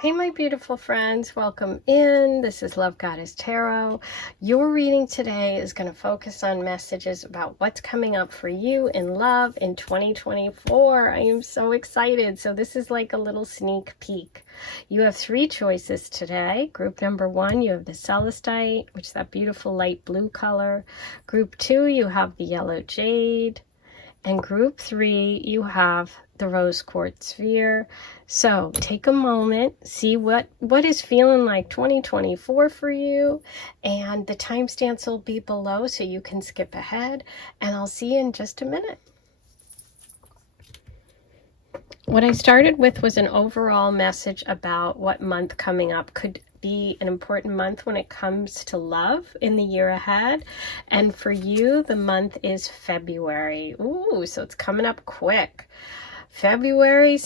Hey my beautiful friends, welcome in. This is Love Goddess Tarot. Your reading today is going to focus on messages about what's coming up for you in love in 2024. I am so excited. So this is like a little sneak peek. You have three choices today. Group number 1, you have the Celestite, which is that beautiful light blue color. Group 2, you have the yellow jade. And group 3, you have the rose quartz sphere. So take a moment, see what is feeling like 2024 for you, and the timestamps will be below so you can skip ahead, and I'll see you in just a minute. What I started with was an overall message about what month coming up could be an important month when it comes to love in the year ahead. And for you, the month is February. Ooh, so it's coming up quick. February,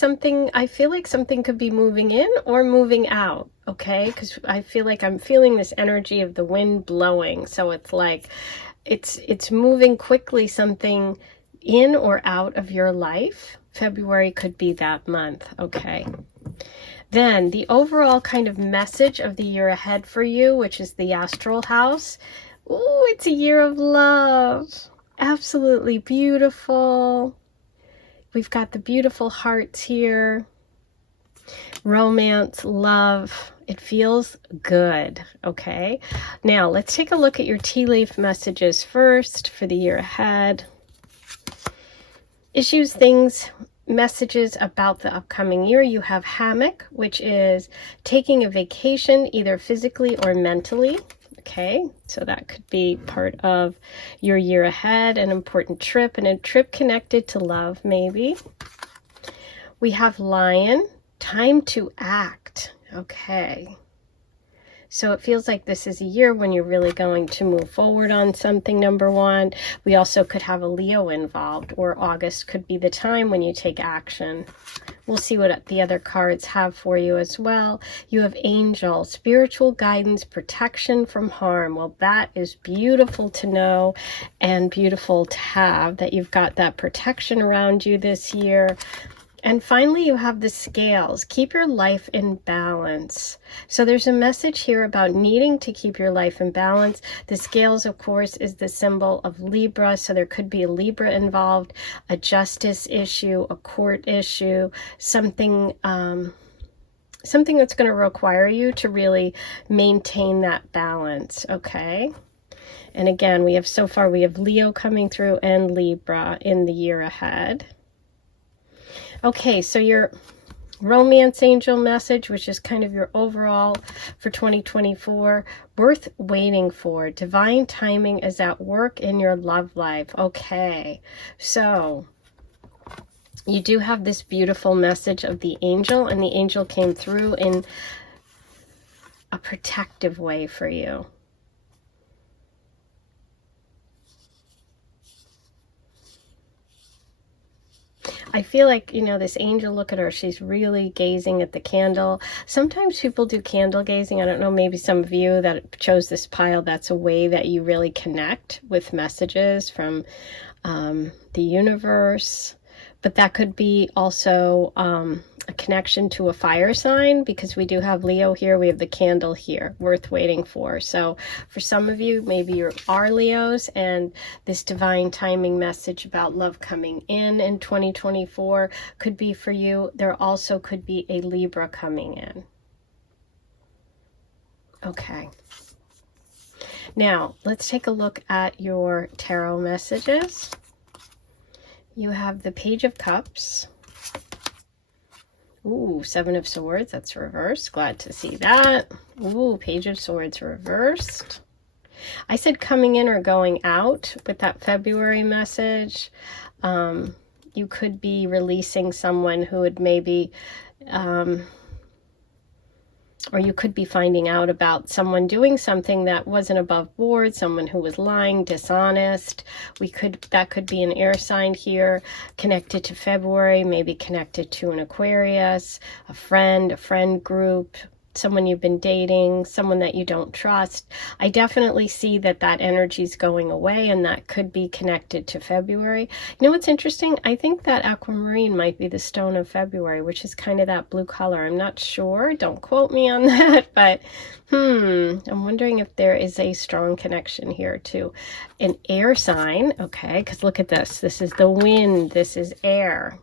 I feel like something could be moving in or moving out, okay? Because I feel like I'm feeling this energy of the wind blowing. So it's like, it's moving quickly, something in or out of your life. February could be that month, okay? Then the overall kind of message of the year ahead for you, which is the astral house. Ooh, it's a year of love. Absolutely beautiful. We've got the beautiful hearts here. Romance, love. It feels good, okay? Now, let's take a look at your tea leaf messages first for the year ahead. Issues, things, messages about the upcoming year. You have hammock, which is taking a vacation, either physically or mentally. Okay, so that could be part of your year ahead, an important trip, and a trip connected to love, maybe. We have lion, time to act. Okay. So it feels like this is a year when you're really going to move forward on something, number 1. We also could have a Leo involved, or August could be the time when you take action. We'll see what the other cards have for you as well. You have angel, spiritual guidance, protection from harm. Well, that is beautiful to know and beautiful to have, that you've got that protection around you this year. And finally, you have the scales. Keep your life in balance. So there's a message here about needing to keep your life in balance. The scales, of course, is the symbol of Libra. So there could be a Libra involved, a justice issue, a court issue, something that's going to require you to really maintain that balance, okay? And again, we have Leo coming through and Libra in the year ahead. Okay, so your romance angel message, which is kind of your overall for 2024, worth waiting for. Divine timing is at work in your love life. Okay, so you do have this beautiful message of the angel, and the angel came through in a protective way for you. I feel like, this angel, look at her. She's really gazing at the candle. Sometimes people do candle gazing. I don't know, maybe some of you that chose this pile, that's a way that you really connect with messages from the universe. But that could be also a connection to a fire sign, because we do have Leo here. We have the candle here, worth waiting for. So for some of you, maybe you are Leos, and this divine timing message about love coming in 2024 could be for you. There also could be a Libra coming in. Okay. Now, let's take a look at your tarot messages. You have the Page of Cups. Ooh, 7 of Swords, that's reversed. Glad to see that. Ooh, Page of Swords reversed. I said coming in or going out with that February message. You could be releasing someone who would maybe, or you could be finding out about someone doing something that wasn't above board, someone who was lying, dishonest. That could be an air sign here, connected to February, maybe connected to an Aquarius, a friend group, someone you've been dating, someone that you don't trust. I definitely see that that energy is going away, and that could be connected to February. You know what's interesting? I think that aquamarine might be the stone of February, which is kind of that blue color. I'm not sure. Don't quote me on that, but I'm wondering if there is a strong connection here to an air sign. Okay, because look at this. This is the wind. This is air.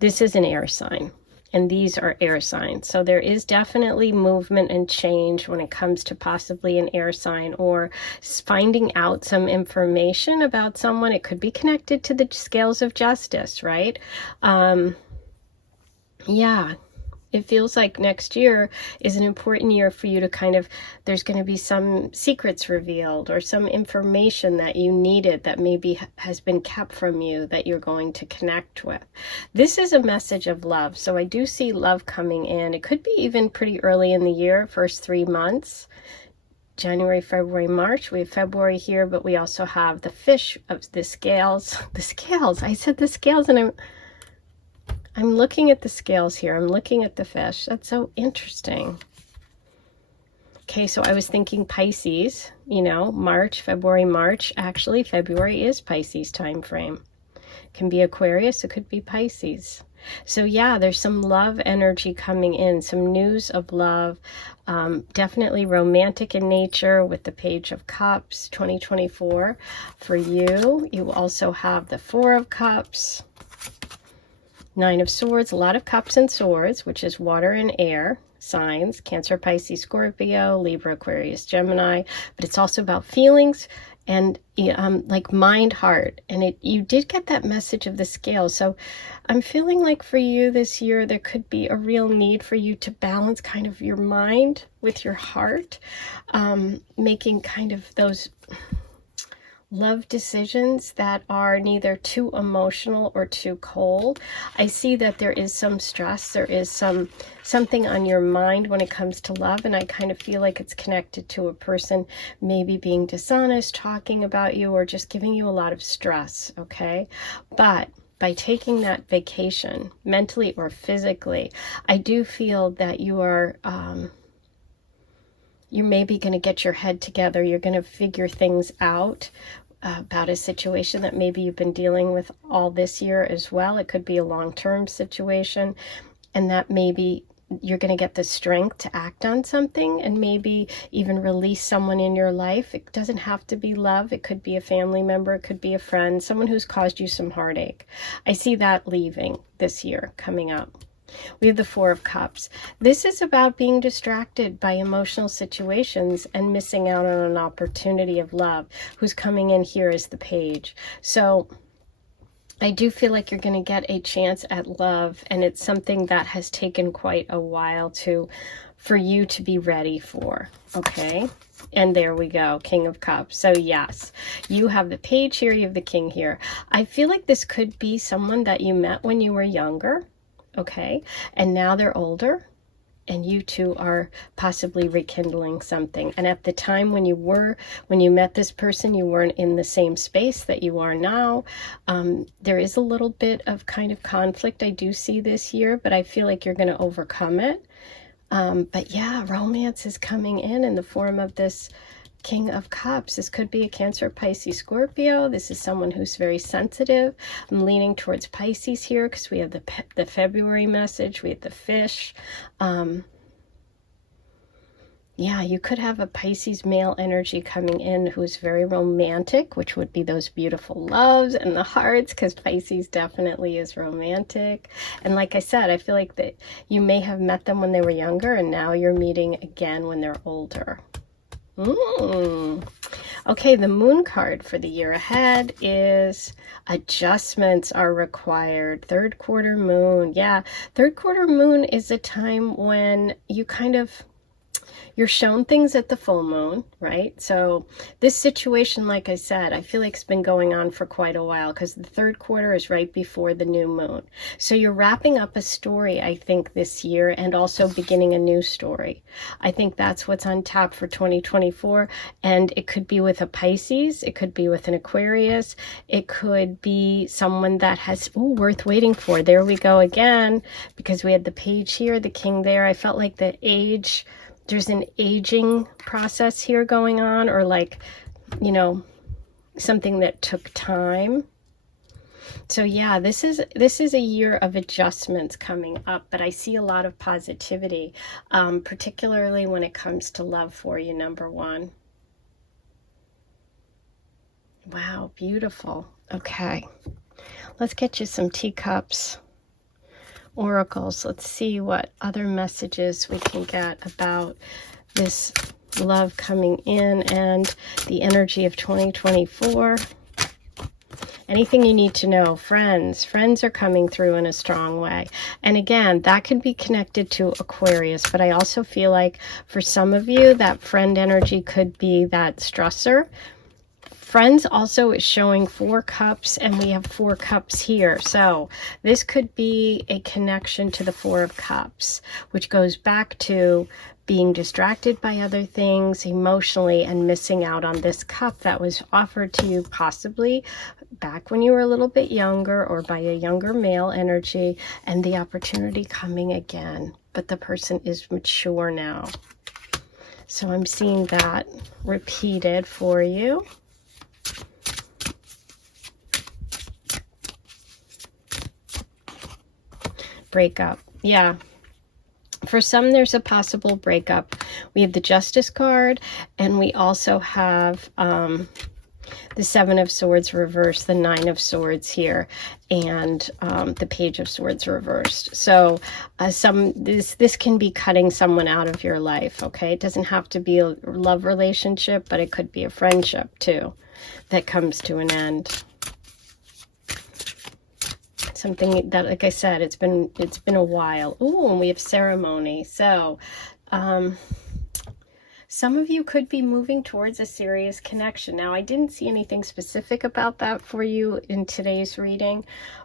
This is an air sign. And these are air signs. So there is definitely movement and change when it comes to possibly an air sign, or finding out some information about someone. It could be connected to the scales of justice, right? Yeah. It feels like next year is an important year for you to kind of, there's going to be some secrets revealed, or some information that you needed that maybe has been kept from you that you're going to connect with. This is a message of love. So I do see love coming in. It could be even pretty early in the year, first 3 months. January, February, March. We have February here, but we also have the fish of the scales. The scales. I said the scales, and I'm looking at the scales here. I'm looking at the fish. That's so interesting. Okay, so I was thinking Pisces, you know, March, February, March. Actually, February is Pisces time frame. It can be Aquarius. It could be Pisces. So yeah, there's some love energy coming in, some news of love, definitely romantic in nature with the Page of Cups 2024 for you. You also have the Four of Cups, Nine of Swords, a lot of cups and swords, which is water and air signs, Cancer, Pisces, Scorpio, Libra, Aquarius, Gemini, but it's also about feelings and like mind, heart. And you did get that message of the scale. So I'm feeling like for you this year, there could be a real need for you to balance kind of your mind with your heart, making kind of those love decisions that are neither too emotional or too cold. I see that there is some stress, there is something on your mind when it comes to love, and I kind of feel like it's connected to a person maybe being dishonest, talking about you, or just giving you a lot of stress, okay? But by taking that vacation, mentally or physically, I do feel that you are you're maybe going to get your head together. You're going to figure things out about a situation that maybe you've been dealing with all this year as well. It could be a long-term situation, and that maybe you're going to get the strength to act on something and maybe even release someone in your life. It doesn't have to be love. It could be a family member. It could be a friend, someone who's caused you some heartache. I see that leaving this year coming up. We have the Four of Cups. This is about being distracted by emotional situations and missing out on an opportunity of love. Who's coming in here is the Page. So I do feel like you're going to get a chance at love, and it's something that has taken quite a while for you to be ready for, okay? And there we go, King of Cups. So yes, you have the Page here, you have the King here. I feel like this could be someone that you met when you were younger, okay? And now they're older, and you two are possibly rekindling something. And at the time when you met this person, you weren't in the same space that you are now. There is a little bit of kind of conflict I do see this year, but I feel like you're going to overcome it. But yeah, romance is coming in the form of this King of Cups. This could be a Cancer, Pisces, Scorpio. This is someone who's very sensitive. I'm leaning towards Pisces here because we have the February message. We have the fish. Yeah, you could have a Pisces male energy coming in who's very romantic, which would be those beautiful loves and the hearts, because Pisces definitely is romantic. And like I said, I feel like that you may have met them when they were younger, and now you're meeting again when they're older. Okay, the Moon card for the year ahead is adjustments are required. Third quarter moon. Yeah, third quarter moon is a time when you kind of, You're shown things at the full moon, right? So this situation, like I said, I feel like it's been going on for quite a while because the third quarter is right before the new moon. So you're wrapping up a story, I think, this year, and also beginning a new story. I think that's what's on tap for 2024. And it could be with a Pisces. It could be with an Aquarius. It could be someone that has, ooh, worth waiting for. There we go again, because we had the page here, the king there. I felt like the age, there's an aging process here going on, or like, you know, something that took time. So yeah, this is a year of adjustments coming up, but I see a lot of positivity, particularly when it comes to love for you, number one. Wow, beautiful. Okay, let's get you some teacups. Oracles. Let's see what other messages we can get about this love coming in and the energy of 2024. Anything you need to know. Friends are coming through in a strong way. And again, that can be connected to Aquarius, but I also feel like for some of you, that friend energy could be that stressor. Friends also is showing 4 cups, and we have 4 cups here. So this could be a connection to the 4 of cups, which goes back to being distracted by other things emotionally and missing out on this cup that was offered to you possibly back when you were a little bit younger or by a younger male energy, and the opportunity coming again. But the person is mature now. So I'm seeing that repeated for you. Breakup. Yeah. For some, there's a possible breakup. We have the Justice card, and we also have the 7 of Swords reversed, the 9 of Swords here, and the Page of Swords reversed. So this can be cutting someone out of your life, okay? It doesn't have to be a love relationship, but it could be a friendship too that comes to an end. Something that, like I said, it's been a while. Ooh, and we have ceremony. So some of you could be moving towards a serious connection. Now, I didn't see anything specific about that for you in today's reading,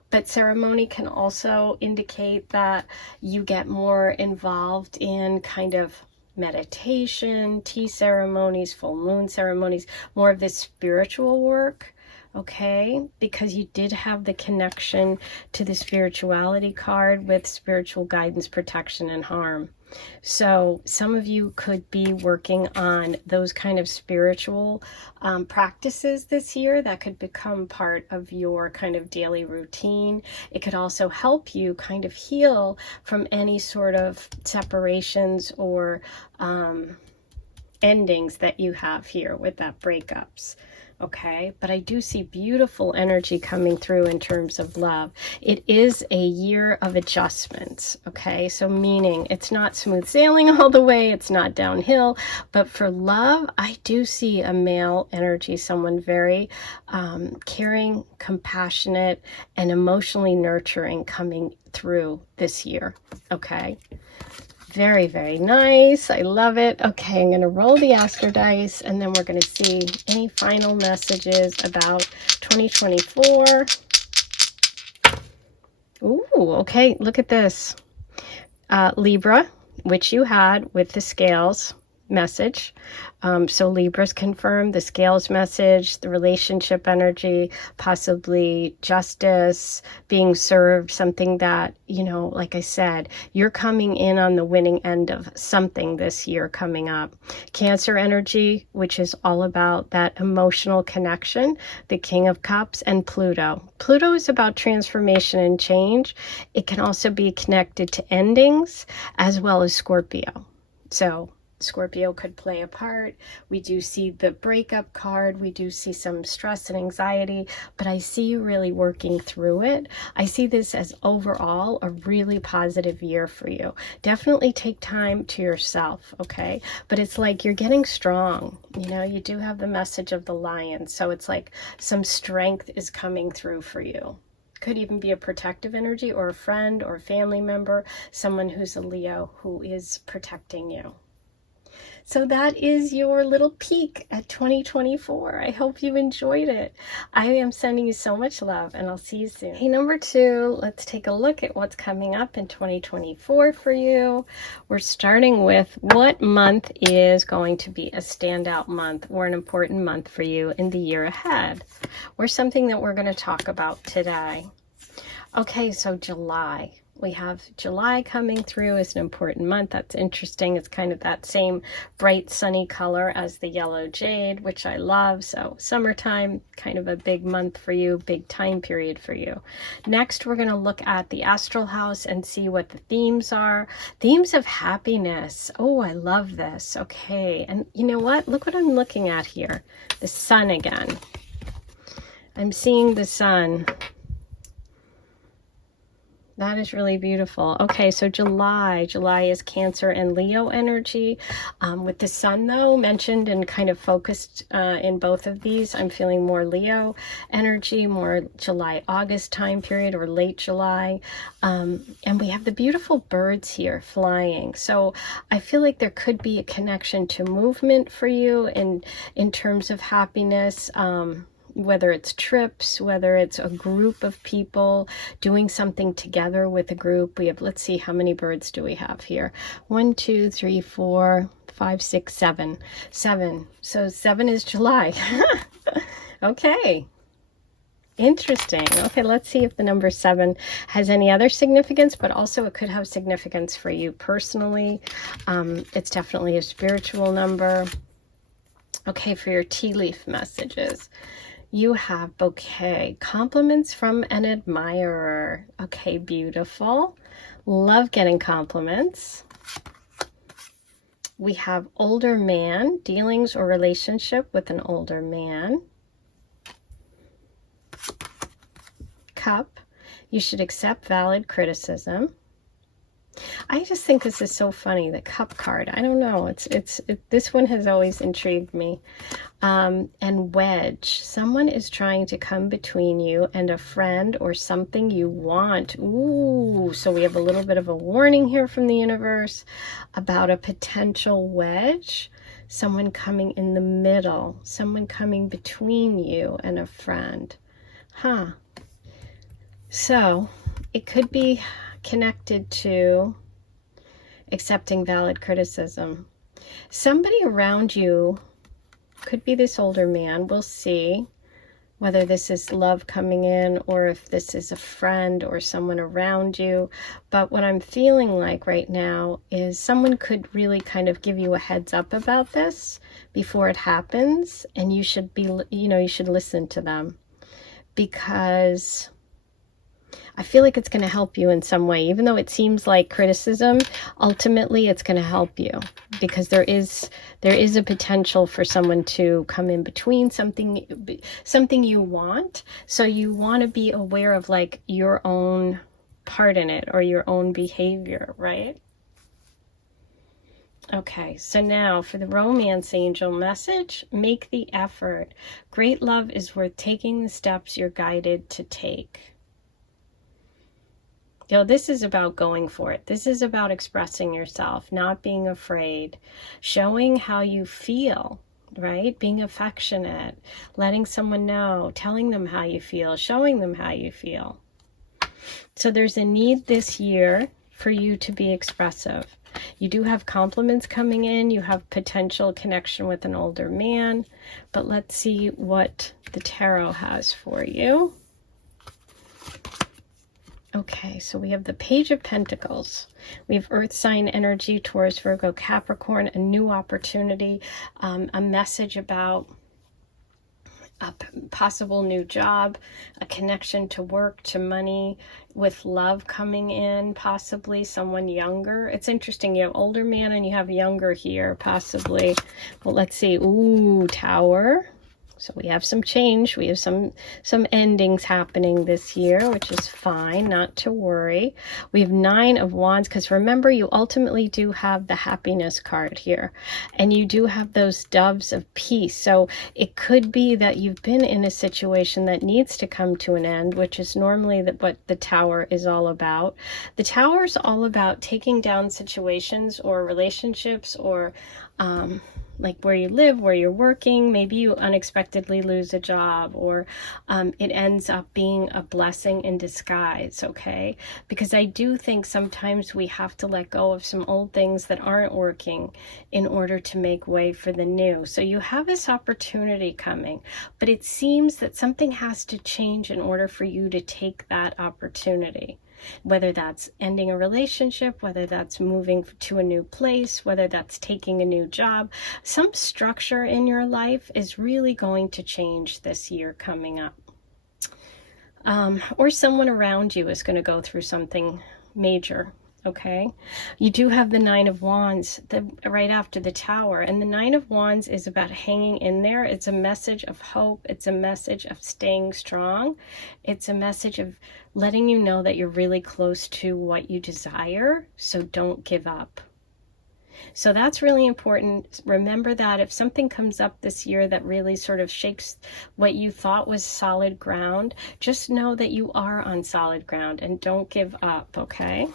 but ceremony can also indicate that you get more involved in kind of meditation, tea ceremonies, full moon ceremonies, more of this spiritual work. Okay, because you did have the connection to the spirituality card with spiritual guidance, protection, and harm. So some of you could be working on those kind of spiritual practices this year that could become part of your kind of daily routine. It could also help you kind of heal from any sort of separations or endings that you have here with that breakups. Okay, but I do see beautiful energy coming through in terms of love. It is a year of adjustments, okay? So meaning it's not smooth sailing all the way, it's not downhill, but for love, I do see a male energy, someone very caring, compassionate, and emotionally nurturing coming through this year, okay? Very, very nice. I love it. Okay, I'm going to roll the Astro dice, and then we're going to see any final messages about 2024. Ooh, okay, look at this. Libra, which you had with the scales message. So Libra's confirmed, the scales message, the relationship energy, possibly justice, being served, something that, you know, like I said, you're coming in on the winning end of something this year coming up. Cancer energy, which is all about that emotional connection, the King of Cups, and Pluto. Pluto is about transformation and change. It can also be connected to endings as well as Scorpio. So Scorpio could play a part. We do see the breakup card. We do see some stress and anxiety, but I see you really working through it. I see this as overall a really positive year for you. Definitely take time to yourself, okay? But it's like you're getting strong. You know, you do have the message of the lion, so it's like some strength is coming through for you. Could even be a protective energy or a friend or a family member, someone who's a Leo who is protecting you. So that is your little peek at 2024. I hope you enjoyed it. I am sending you so much love, and I'll see you soon. Hey, number 2, let's take a look at what's coming up in 2024 for you. We're starting with what month is going to be a standout month or an important month for you in the year ahead, or something that we're going to talk about today. Okay, so July. We have July coming through as an important month. That's interesting. It's kind of that same bright sunny color as the yellow jade, which I love. So summertime, kind of a big month for you, big time period for you. Next, we're going to look at the astral house and see what the themes are. Themes of happiness. Oh, I love this. Okay. And you know what? Look what I'm looking at here. The sun again. I'm seeing the sun. That is really beautiful. Okay, so July is Cancer and Leo energy. With the sun, though, mentioned and kind of focused in both of these, I'm feeling more Leo energy, more July-August time period, or late July. And we have the beautiful birds here flying. So I feel like there could be a connection to movement for you in terms of happiness. Whether it's trips, whether it's a group of people doing something together with a group. We have, let's see, how many birds do we have here? 1, 2, 3, 4, 5, 6, 7. 7. So 7 is July. Okay. Interesting. Okay, let's see if the number 7 has any other significance, but also it could have significance for you personally. It's definitely a spiritual number. Okay, for your tea leaf messages. You have bouquet, compliments from an admirer. Okay, beautiful. Love getting compliments. We have older man, dealings or relationship with an older man. Cup, you should accept valid criticism. I just think this is so funny, the cup card. I don't know. This one has always intrigued me. And wedge. Someone is trying to come between you and a friend or something you want. Ooh, so we have a little bit of a warning here from the universe about a potential wedge. Someone coming in the middle. Someone coming between you and a friend. Huh. So it could be connected to accepting valid criticism. Somebody around you, could be this older man, we'll see whether this is love coming in or if this is a friend or someone around you. But what I'm feeling like right now is someone could really kind of give you a heads up about this before it happens, and you should be, you should listen to them, because I feel like it's going to help you in some way. Even though it seems like criticism, ultimately it's going to help you, because there is a potential for someone to come in between something you want. So you want to be aware of like your own part in it or your own behavior, right? Okay, so now for the romance angel message, make the effort. Great love is worth taking the steps you're guided to take. This is about going for it. This is about expressing yourself, not being afraid, showing how you feel, right? Being affectionate, letting someone know, telling them how you feel, showing them how you feel. So there's a need this year for you to be expressive. You do have compliments coming in. You have potential connection with an older man. But let's see what the tarot has for you. Okay, so we have the Page of Pentacles. We have Earth sign energy, Taurus, Virgo, Capricorn, a new opportunity, a message about a possible new job, a connection to work, to money, with love coming in, possibly someone younger. It's interesting, you have older man and you have younger here, possibly. Well, let's see. Ooh, Tower. So we have some change. We have some endings happening this year, which is fine, not to worry. We have 9 of Wands, because remember, you ultimately do have the happiness card here, and you do have those doves of peace. So it could be that you've been in a situation that needs to come to an end, which is normally what the Tower is all about. The Tower is all about taking down situations or relationships or like where you live, where you're working. Maybe you unexpectedly lose a job, or it ends up being a blessing in disguise, okay? Because I do think sometimes we have to let go of some old things that aren't working in order to make way for the new. So you have this opportunity coming, but it seems that something has to change in order for you to take that opportunity. Whether that's ending a relationship, whether that's moving to a new place, whether that's taking a new job, some structure in your life is really going to change this year coming up. Or someone around you is going to go through something major. Okay, you do have the Nine of Wands right after the Tower, and the Nine of Wands is about hanging in there. It's a message of hope. It's a message of staying strong. It's a message of letting you know that you're really close to what you desire, so don't give up. So that's really important. Remember that if something comes up this year that really sort of shakes what you thought was solid ground, just know that you are on solid ground and don't give up, okay?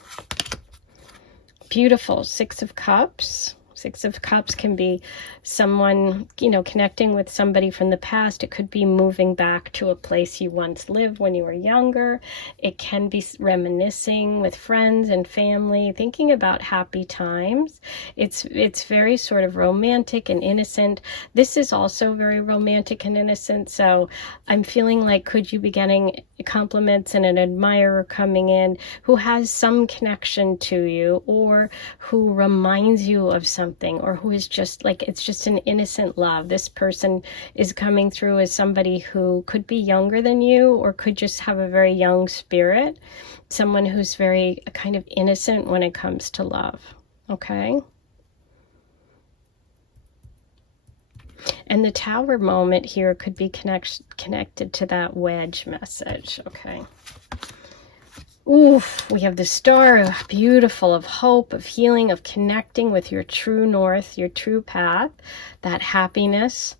Beautiful. Six of Cups. Six of Cups can be someone, you know, connecting with somebody from the past. It could be moving back to a place you once lived when you were younger. It can be reminiscing with friends and family, thinking about happy times. It's very sort of romantic and innocent. This is also very romantic and innocent. So I'm feeling like, could you be getting compliments and an admirer coming in who has some connection to you, or who reminds you of something, or who is just like, it's just an innocent love. This person is coming through as somebody who could be younger than you, or could just have a very young spirit, someone who's very kind of innocent when it comes to love, okay? And the Tower moment here could be connected to that wedge message, okay? Oof, we have the Star, beautiful, of hope, of healing, of connecting with your true north, your true path, that happiness.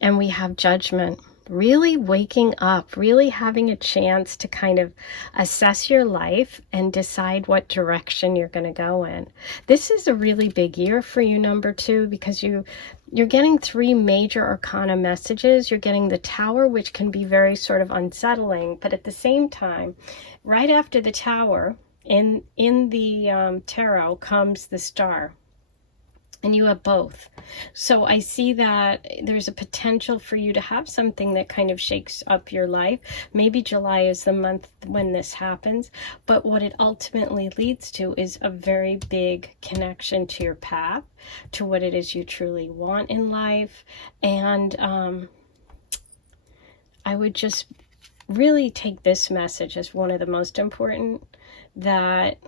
And we have Judgment, really waking up, really having a chance to kind of assess your life and decide what direction you're going to go in. This is a really big year for you, number 2, because you're getting 3 major arcana messages. You're getting the Tower, which can be very sort of unsettling, but at the same time, right after the Tower, in the tarot comes the Star. And you have both. So I see that there's a potential for you to have something that kind of shakes up your life. Maybe July is the month when this happens. But what it ultimately leads to is a very big connection to your path, to what it is you truly want in life. And I would just really take this message as one of the most important, that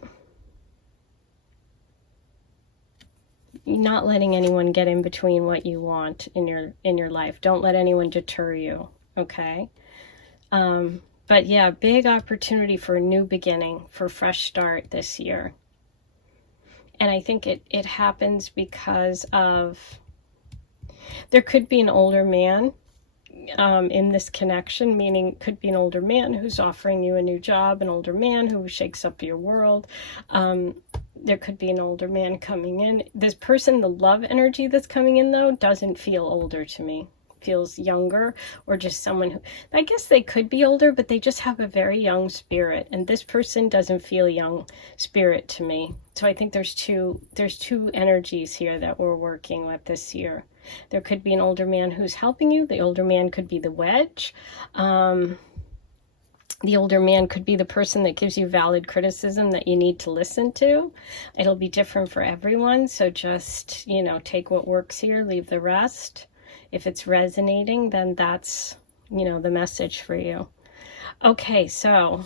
not letting anyone get in between what you want in your life. Don't let anyone deter you, okay? But yeah, big opportunity for a new beginning, for a fresh start this year. And I think it happens because of, there could be an older man in this connection, meaning it could be an older man who's offering you a new job, an older man who shakes up your world. There could be an older man coming in. This person, the love energy that's coming in, though, doesn't feel older to me. Feels younger, or just someone who, I guess they could be older, but they just have a very young spirit. And this person doesn't feel young spirit to me. So I think there's two energies here that we're working with this year. There could be an older man who's helping you. The older man could be the wedge. The older man could be the person that gives you valid criticism that you need to listen to. It'll be different for everyone. So just, you know, take what works here, leave the rest. If it's resonating, then that's, you know, the message for you. Okay, so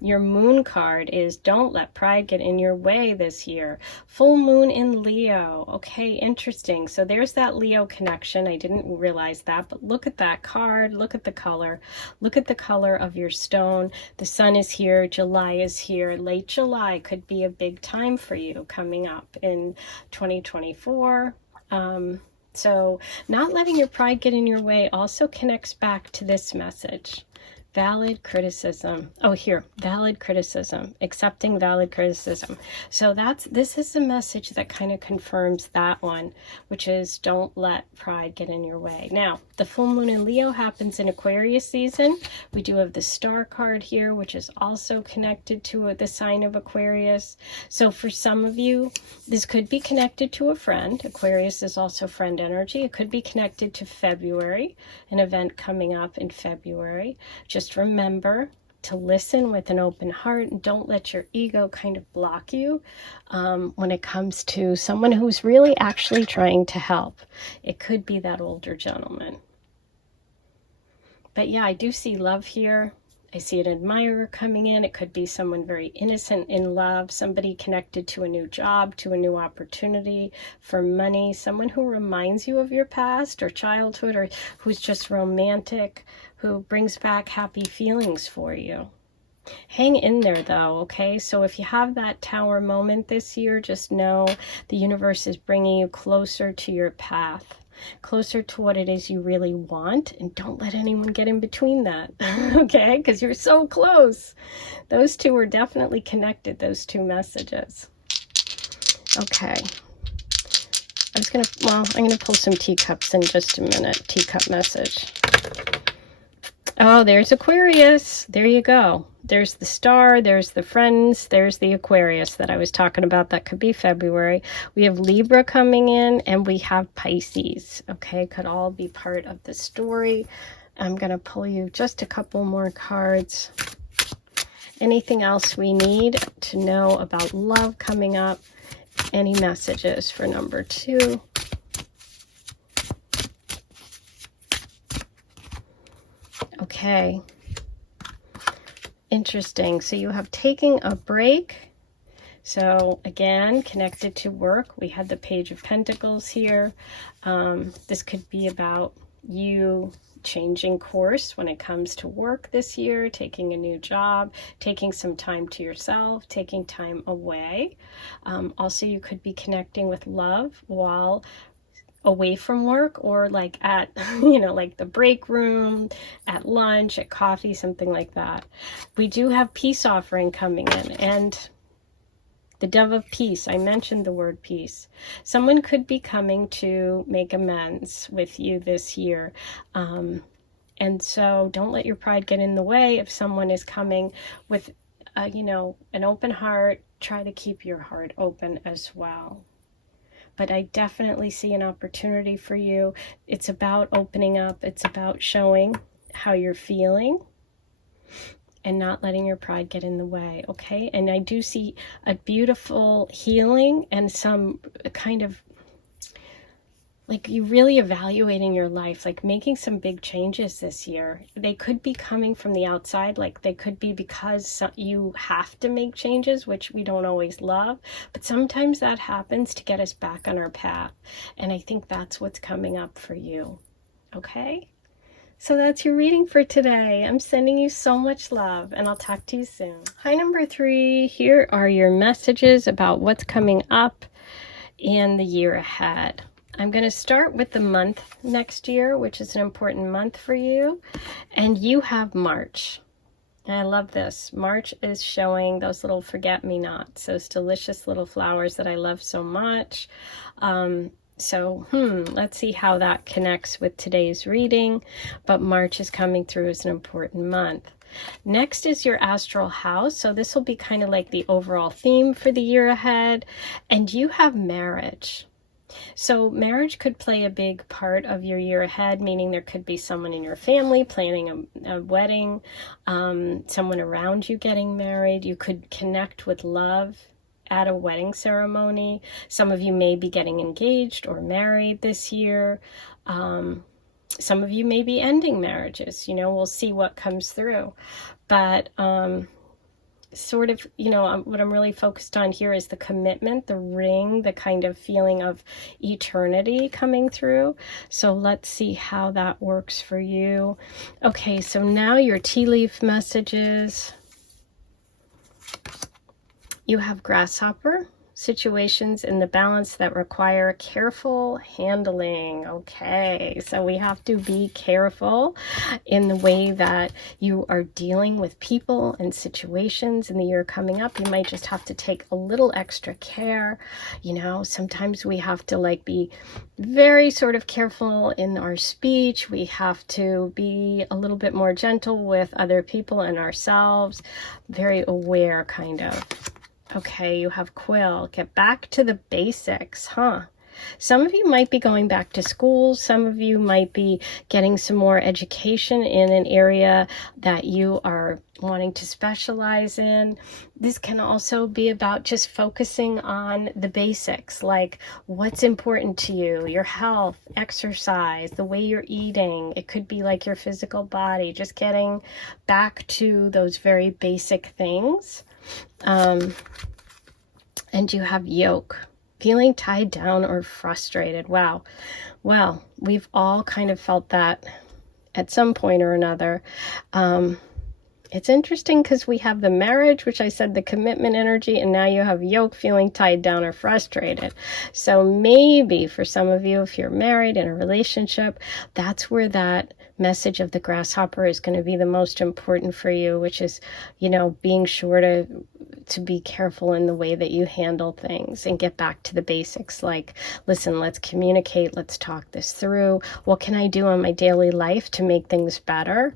your moon card is don't let pride get in your way this year. Full moon in Leo. Okay, interesting. So there's that Leo connection. I didn't realize that, but look at that card. Look at the color. Look at the color of your stone. The sun is here. July is here. Late July could be a big time for you coming up in 2024. So not letting your pride get in your way also connects back to this message. Valid criticism. Oh, here, valid criticism, accepting valid criticism. So this is a message that kind of confirms that one, which is don't let pride get in your way. Now, the full moon in Leo happens in Aquarius season. We do have the star card here, which is also connected to the sign of Aquarius. So for some of you, this could be connected to a friend. Aquarius is also friend energy. It could be connected to February, an event coming up in February. Just remember to listen with an open heart and don't let your ego kind of block you when it comes to someone who's really actually trying to help. It could be that older gentleman. But yeah, I do see love here. I see an admirer coming in. It could be someone very innocent in love, somebody connected to a new job, to a new opportunity, for money, someone who reminds you of your past or childhood, or who's just romantic, who brings back happy feelings for you. Hang in there though, okay? So if you have that tower moment this year, just know the universe is bringing you closer to your path, closer to what it is you really want, and don't let anyone get in between that, okay? Because you're so close. Those two are definitely connected, those two messages. Okay. I'm gonna pull some teacups in just a minute. Teacup message. Oh, there's Aquarius. There you go. There's the star, there's the friends, there's the Aquarius that I was talking about. That could be February. We have Libra coming in, and we have Pisces. Okay, could all be part of the story. I'm going to pull you just a couple more cards. Anything else we need to know about love coming up? Any messages for number 2? Okay. Interesting. So you have taking a break. So again, connected to work, we had the Page of Pentacles here. This could be about you changing course when it comes to work this year, taking a new job, taking some time to yourself, taking time away. Also, you could be connecting with love while away from work, or like at, like the break room, at lunch, at coffee, something like that. We do have peace offering coming in, and the dove of peace. I mentioned the word peace. Someone could be coming to make amends with you this year. And so don't let your pride get in the way. If someone is coming with, an open heart, try to keep your heart open as well. But I definitely see an opportunity for you. It's about opening up. It's about showing how you're feeling and not letting your pride get in the way, okay? And I do see a beautiful healing and some kind of, like, you really evaluating your life, like making some big changes this year. They could be coming from the outside, like they could be because you have to make changes, which we don't always love, but sometimes that happens to get us back on our path. And I think that's what's coming up for you, okay? So that's your reading for today. I'm sending you so much love, and I'll talk to you soon. Hi, number 3. Here are your messages about what's coming up in the year ahead. I'm going to start with the month next year, which is an important month for you. And you have March. And I love this. March is showing those little forget-me-nots, those delicious little flowers that I love so much. Let's see how that connects with today's reading. But March is coming through as an important month. Next is your astral house. So this will be kind of like the overall theme for the year ahead. And you have marriage. So marriage could play a big part of your year ahead, meaning there could be someone in your family planning a wedding, someone around you getting married. You could connect with love at a wedding ceremony. Some of you may be getting engaged or married this year. Some of you may be ending marriages. We'll see what comes through. But sort of, what I'm really focused on here is the commitment, the ring, the kind of feeling of eternity coming through. So let's see how that works for you. Okay, so now your tea leaf messages. You have grasshopper. situations in the balance that require careful handling. Okay, so we have to be careful in the way that you are dealing with people and situations in the year coming up. You might just have to take a little extra care. You know, sometimes we have to like be very sort of careful in our speech. We have to be a little bit more gentle with other people and ourselves. Very aware, kind of. Okay, you have Quill. Get back to the basics, huh? Some of you might be going back to school. Some of you might be getting some more education in an area that you are wanting to specialize in. This can also be about just focusing on the basics, like what's important to you, your health, exercise, the way you're eating. It could be like your physical body, just getting back to those very basic things. And you have Yoke. Feeling tied down or frustrated. Wow. Well, we've all kind of felt that at some point or another. It's interesting because we have the marriage, which I said the commitment energy, and now you have Yoke, feeling tied down or frustrated. So maybe for some of you, if you're married in a relationship, that's where that message of the grasshopper is going to be the most important for you, which is, you know, being sure to be careful in the way that you handle things and get back to the basics. Like, listen, let's communicate. Let's talk this through. What can I do in my daily life to make things better?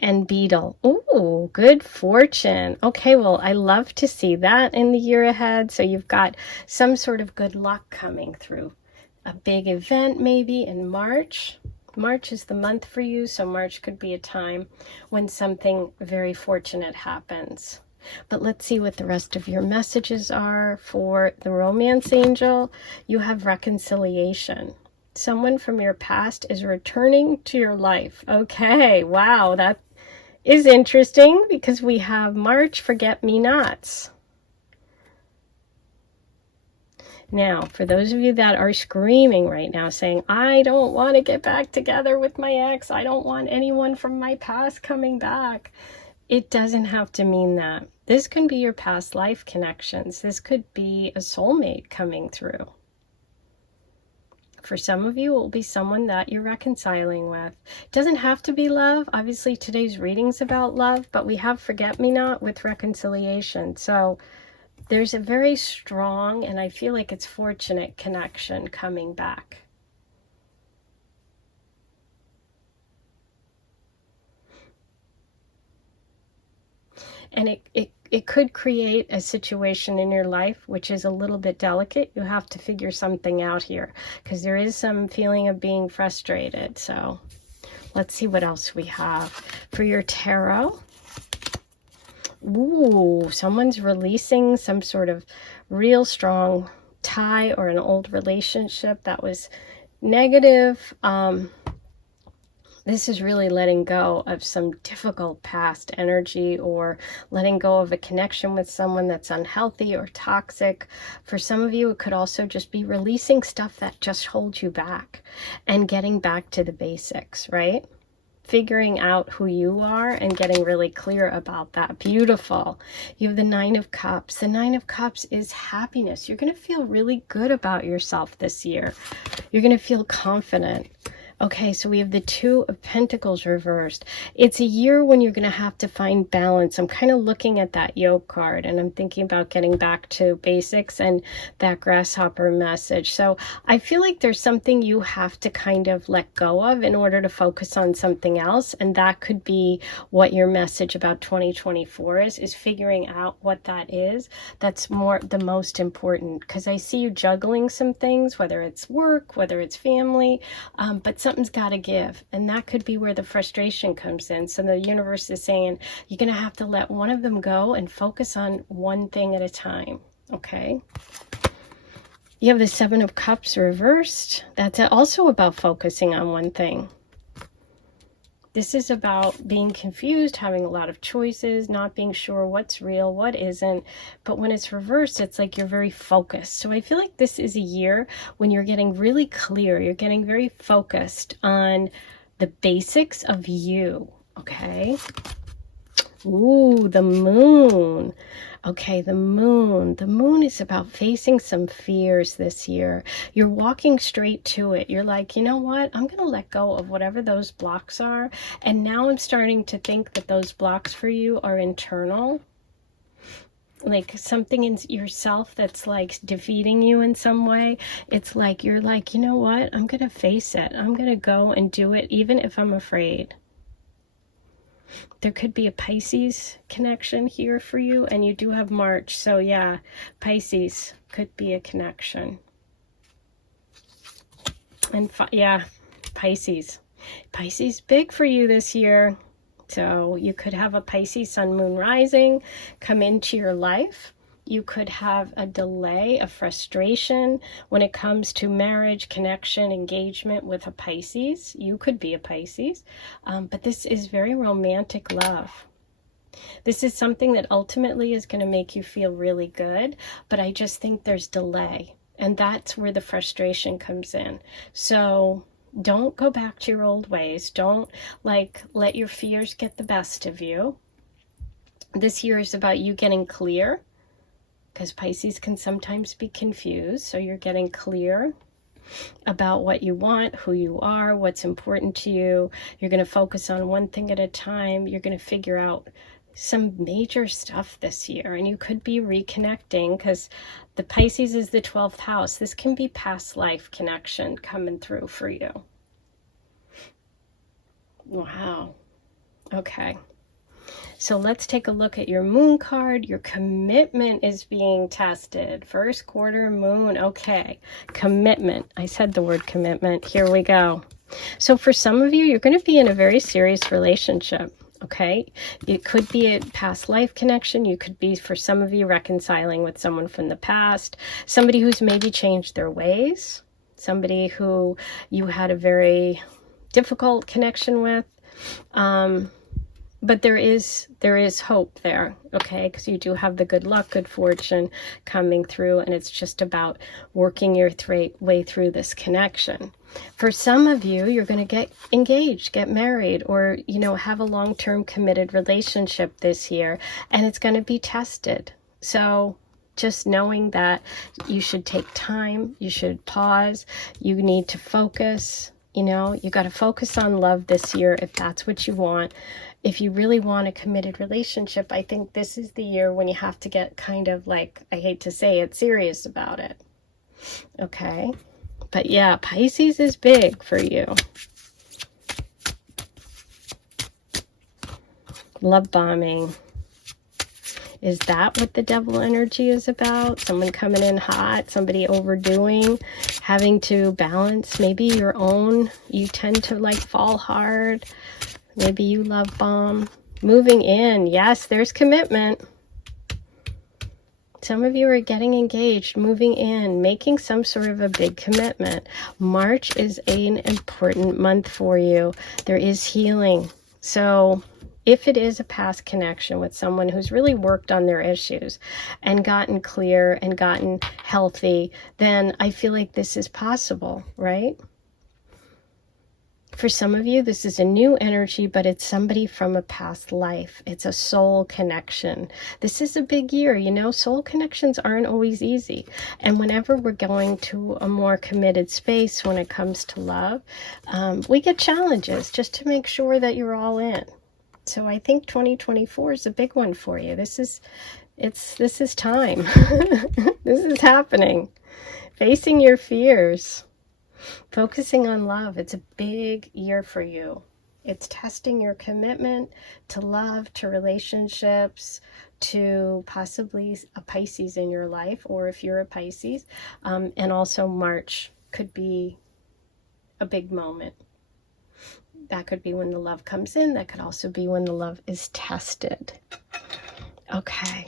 And Beetle. Ooh, good fortune. Okay, well, I love to see that in the year ahead. So you've got some sort of good luck coming through. A big event maybe in March. March is the month for you, so March could be a time when something very fortunate happens. But let's see what the rest of your messages are for the romance angel. You have reconciliation. Someone from your past is returning to your life. Okay, wow, that is interesting because we have March forget-me-nots. Now, for those of you that are screaming right now saying, I don't want to get back together with my ex, I don't want anyone from my past coming back. It doesn't have to mean that. This can be your past life connections. This could be a soulmate coming through. For some of you, it will be someone that you're reconciling with. It doesn't have to be love. Obviously, today's reading's about love, but we have forget-me-not with reconciliation. So there's a very strong, and I feel like it's fortunate, connection coming back. And it could create a situation in your life which is a little bit delicate. You have to figure something out here because there is some feeling of being frustrated. So let's see what else we have for your tarot. Ooh, someone's releasing some sort of real strong tie or an old relationship that was negative. This is really letting go of some difficult past energy or letting go of a connection with someone that's unhealthy or toxic. For some of you, it could also just be releasing stuff that just holds you back and getting back to the basics, right? Figuring out who you are and getting really clear about that. Beautiful. You have the Nine of Cups. The Nine of Cups is happiness. You're going to feel really good about yourself this year. You're going to feel confident. Okay, so we have the Two of Pentacles reversed. It's a year when you're going to have to find balance. I'm kind of looking at that Yoke card, and I'm thinking about getting back to basics and that grasshopper message. So I feel like there's something you have to kind of let go of in order to focus on something else, and that could be what your message about 2024 is figuring out what that is. That's the most important, because I see you juggling some things, whether it's work, whether it's family, but something's got to give, and that could be where the frustration comes in. So the universe is saying you're going to have to let one of them go and focus on one thing at a time. Okay, you have the Seven of Cups reversed. That's also about focusing on one thing. This is about being confused, having a lot of choices, not being sure what's real, what isn't. But when it's reversed, it's like you're very focused. So I feel like this is a year when you're getting really clear. You're getting very focused on the basics of you, okay? Ooh, the moon. Okay, the moon. The moon is about facing some fears this year. You're walking straight to it. You're like, you know what? I'm going to let go of whatever those blocks are. And now I'm starting to think that those blocks for you are internal. Like something in yourself that's like defeating you in some way. It's like, you're like, you know what? I'm going to face it. I'm going to go and do it even if I'm afraid. There could be a Pisces connection here for you, and you do have March. So yeah, Pisces could be a connection. And yeah, Pisces. Pisces big for you this year. So you could have a Pisces sun, moon, rising come into your life. You could have a delay, a frustration when it comes to marriage, connection, engagement with a Pisces. You could be a Pisces, but this is very romantic love. This is something that ultimately is going to make you feel really good, but I just think there's delay, and that's where the frustration comes in. So don't go back to your old ways. Don't let your fears get the best of you. This year is about you getting clear, because Pisces can sometimes be confused. So you're getting clear about what you want, who you are, what's important to you. You're going to focus on one thing at a time. You're going to figure out some major stuff this year, and you could be reconnecting, because the Pisces is the 12th house. This can be past life connection coming through for you. Wow. Okay. So let's take a look at your moon card. Your commitment is being tested. First quarter moon. Okay. Commitment. I said the word commitment. Here we go. So for some of you, you're going to be in a very serious relationship. Okay. It could be a past life connection. You could be, for some of you, reconciling with someone from the past, somebody who's maybe changed their ways, somebody who you had a very difficult connection with. But there is hope there, okay? Because you do have the good luck, good fortune coming through, and it's just about working your way through this connection. For some of you, you're going to get engaged, get married, or, have a long-term committed relationship this year, and it's going to be tested. So just knowing that you should take time, you should pause, you need to focus. You got to focus on love this year if that's what you want. If you really want a committed relationship, I think this is the year when you have to get kind of like, I hate to say it, serious about it. Okay? But yeah, Pisces is big for you. Love bombing. Is that what the devil energy is about? Someone coming in hot, somebody overdoing, having to balance maybe your own. You tend to fall hard. Maybe you love bomb. Moving in. Yes, there's commitment. Some of you are getting engaged, moving in, making some sort of a big commitment. March is an important month for you. There is healing. So if it is a past connection with someone who's really worked on their issues and gotten clear and gotten healthy, then I feel like this is possible, right? For some of you, this is a new energy, but it's somebody from a past life. It's a soul connection. This is a big year, soul connections aren't always easy. And whenever we're going to a more committed space when it comes to love, we get challenges just to make sure that you're all in. So I think 2024 is a big one for you. This is time. This is happening. Facing your fears. Focusing on love. It's a big year for you. It's testing your commitment to love, to relationships, to possibly a Pisces in your life, or if you're a Pisces. And also March could be a big moment. That could be when the love comes in. That could also be when the love is tested. Okay.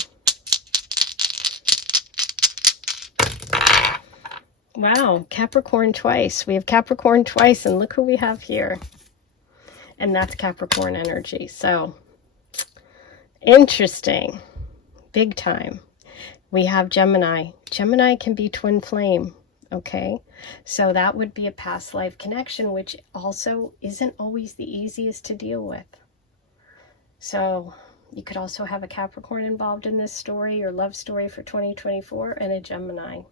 Wow, Capricorn twice. We have Capricorn twice, and look who we have here. And that's Capricorn energy. So, interesting. Big time. We have Gemini. Gemini can be twin flame, okay? So that would be a past life connection, which also isn't always the easiest to deal with. So You could also have a Capricorn involved in this story, your love story for 2024, and a Gemini.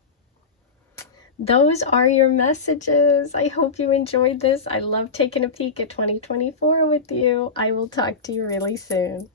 Those are your messages. I hope you enjoyed this. I love taking a peek at 2024 with you. I will talk to you really soon.